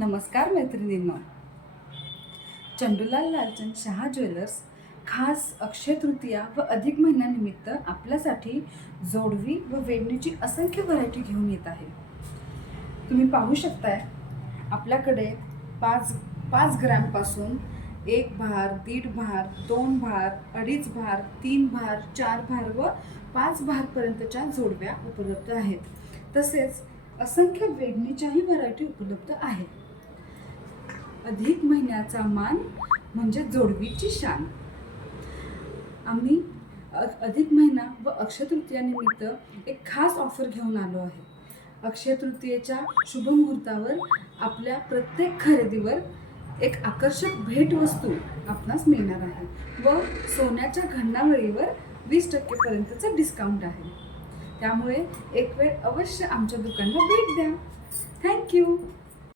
नमस्कार मैत्रिणींनो. चंदूलाल लालचंद शहा ज्वेलर्स खास अक्षय तृतीया व अधिक महिन्यानिमित्त आपल्यासाठी जोडवी व वेणीची असंख्य व्हरायटी घेऊन येत आहे. तुम्ही पाहू शकताय आपल्याकडे 5 ग्रॅमपासून 1 भार, 1.5 भार, 2 भार, 2.5 भार, 3 भार, 4 भार व 5 भारपर्यंतच्या जोडव्या उपलब्ध आहेत. तसेच असंख्य वेणीच्याही व्हरायटी उपलब्ध आहेत. अधिक महिन्याचा मान म्हणजे जोडवीची शान. आम्ही अधिक महिना व अक्षय तृतीयानिमित्त एक खास ऑफर घेऊन आलो आहे. अक्षय तृतीयेच्या शुभ मुहूर्तावर आपल्या प्रत्येक खरेदीवर एक आकर्षक भेटवस्तू आपणास मिळणार आहे व सोन्याच्या घडणावळीवर 20% पर्यंतचा डिस्काउंट आहे. त्यामुळे एक वेळ अवश्य आमच्या दुकानाला भेट द्या. थँक्यू.